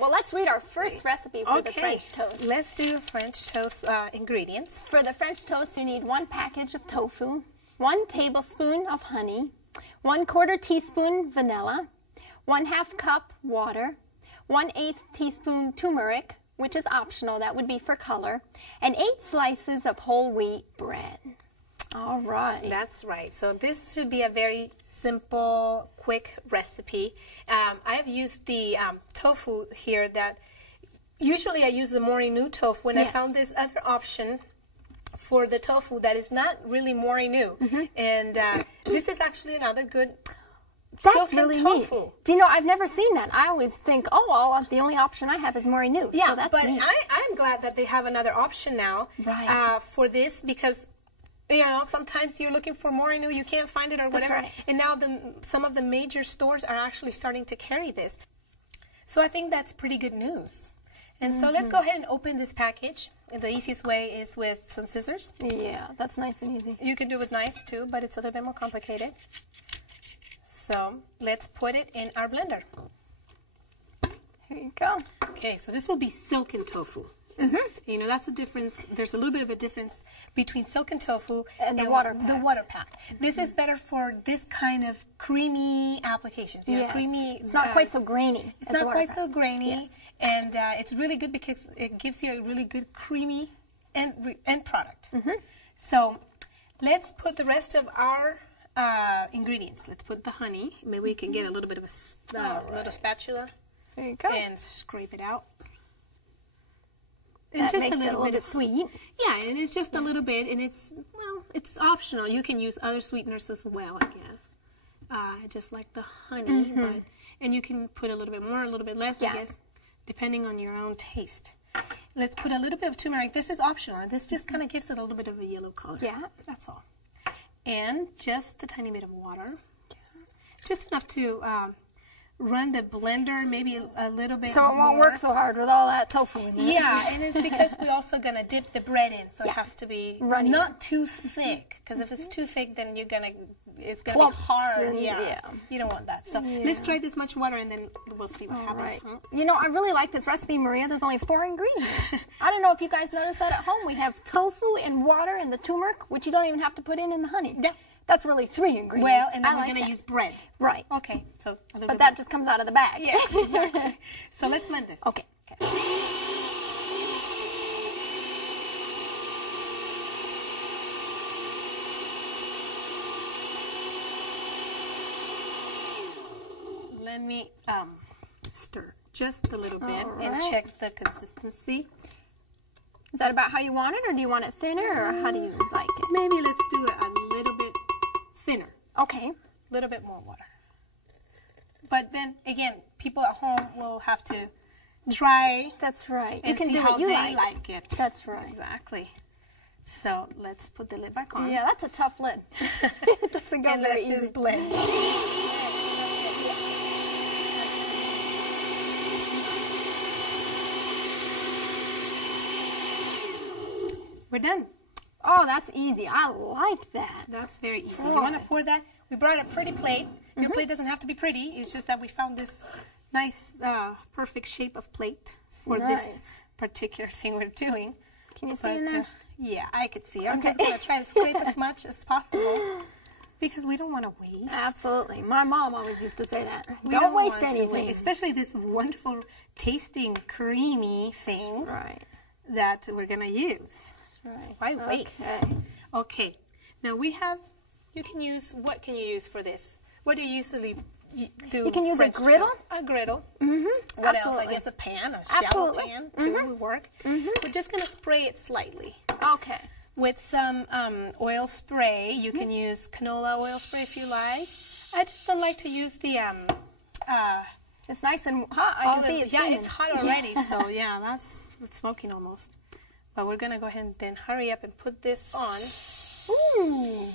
Well, let's read our first recipe for the French toast. Let's do French toast ingredients. For the French toast, you need 1 package of tofu, 1 tablespoon of honey, 1/4 teaspoon vanilla, 1/2 cup water, 1/8 teaspoon turmeric, which is optional, that would be for color, and 8 slices of whole wheat bread. All right. That's right. So this should be a very simple, quick recipe. I have used the tofu here that usually I use the morning tofu, and I found this other option for the tofu that is not really morning and this is actually another good That's really neat. Do you know, I've never seen that. I always think, oh, well, the only option I have is morning. Yeah, so that's but neat. I'm glad that they have another option now for this, because you know, sometimes you're looking for morning, you can't find it or whatever. Right. And now some of the major stores are actually starting to carry this. So I think that's pretty good news. And so let's go ahead and open this package. The easiest way is with some scissors. Yeah, that's nice and easy. You can do it with knife too, but it's a little bit more complicated. So let's put it in our blender. Here you go. Okay, so this will be silken tofu. You know, that's the difference. There's a little bit of a difference between silken tofu and the water pack. This is better for this kind of creamy applications. You know, creamy. It's not quite so grainy. It's not quite so grainy, and it's really good because it gives you a really good creamy end product. So let's put the rest of our ingredients. Let's put the honey. Maybe we can get a little bit of a little spatula. There you go. And scrape it out. That just makes it a little bit sweet. Yeah, and it's just a little bit, and it's, well, it's optional. You can use other sweeteners as well, I guess. Just like the honey, and you can put a little bit more, a little bit less, I guess, depending on your own taste. Let's put a little bit of turmeric. This is optional. This just kind of gives it a little bit of a yellow color. Yeah. That's all. And just a tiny bit of water. Just enough to run the blender maybe a little bit so it won't work so hard with all that tofu in there. Yeah, and it's because we're also going to dip the bread in, so it has to be not too thick, because if it's too thick, then it's going to be hard. You don't want that. So let's try this much water, and then we'll see what happens. Huh? You know, I really like this recipe, Maria. There's only 4 ingredients. I don't know if you guys noticed that at home. We have tofu and water and the turmeric, which you don't even have to put in the honey. Yeah. That's really 3 ingredients. Well, and then we're going to use bread. Right. Okay. So but that just comes out of the bag. Yeah, exactly. So let's blend this. Okay. Let me stir just a little bit and check the consistency. Is that about how you want it, or do you want it thinner, or how do you like it? Maybe let's do it a little bit thinner. Okay. A little bit more water. But then, again, people at home will have to try. That's right. And you can see do how they like it. That's right. Exactly. So let's put the lid back on. Yeah, that's a tough lid. It doesn't go very easy. Let's just blend. We're done. Oh, that's easy. I like that. That's very easy. You want to pour that? We brought a pretty plate. Your plate doesn't have to be pretty. It's just that we found this nice, perfect shape of plate for this particular thing we're doing. Can you see in there? Yeah, I could see. I'm just going to try to scrape as much as possible because we don't want to waste. Absolutely. My mom always used to say that. Don't waste anything. Especially this wonderful tasting, creamy thing that we're going to use. Why waste? Okay. Now we have, what can you use for this? What do you usually do? You can use a griddle. A griddle. What else? I guess a pan, a shallow pan too would work. We're just going to spray it slightly. Okay. With some oil spray. You can use canola oil spray if you like. I just don't like to use the... it's nice and hot. I can see it's steaming. It's hot already. So yeah, it's smoking almost. But we're going to go ahead and then hurry up and put this on. Ooh.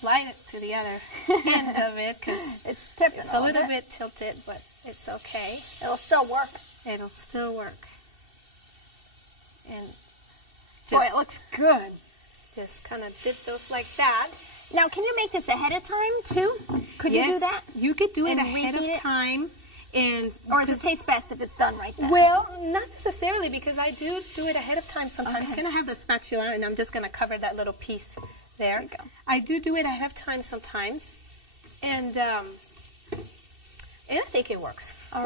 Slide it to the other end of it because it's tipping. It's a little bit tilted, but it's okay. It'll still work. It'll still work. And boy, it looks good. Just kind of dip those like that. Now, can you make this ahead of time too? Could you do that? You could do it ahead of time. And or does it taste best if it's done right then? Well, not necessarily, because I do it ahead of time sometimes. Okay. Can I have the spatula, and I'm just going to cover that little piece there. There you go. I do it ahead of time sometimes, and I think it works fine.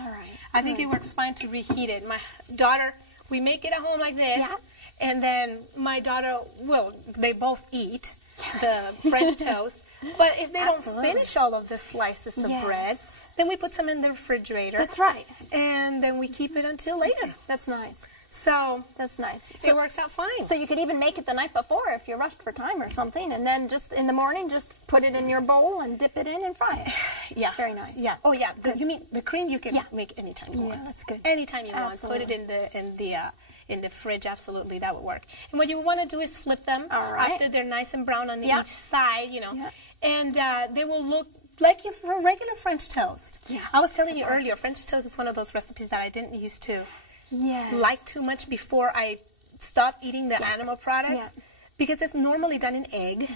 All right. I think it works fine to reheat it. My daughter, we make it at home like this, and then my daughter, well, they both eat the French toast, but if they don't finish all of the slices of bread, then we put some in the refrigerator. That's right. And then we keep it until later. That's nice. So that's nice. It works out fine. So you could even make it the night before if you're rushed for time or something, and then just in the morning, just put it in your bowl and dip it in and fry it. Yeah. Very nice. Yeah. Oh, yeah. You mean the cream you can make anytime you want. Yeah, that's good. Anytime you want. Put it in the fridge. Absolutely, that would work. And what you want to do is flip them after they're nice and brown on each side, you know, and they will look like if a regular French toast. Yeah. I was telling you earlier, French toast is one of those recipes that I didn't used to like too much before I stopped eating the animal products because it's normally done in egg,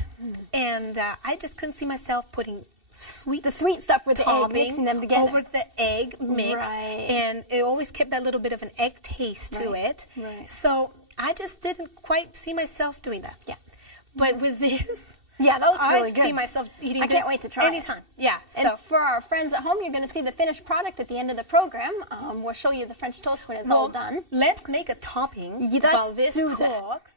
and I just couldn't see myself putting the sweet stuff with the egg, mixing them together over the egg mix, and it always kept that little bit of an egg taste to it. So I just didn't quite see myself doing that. Yeah, but with this. Yeah, that looks really good. I see myself eating this. I can't wait to try anytime. Yeah. And for our friends at home, you're going to see the finished product at the end of the program. We'll show you the French toast when it's all done. Let's make a topping while this cooks.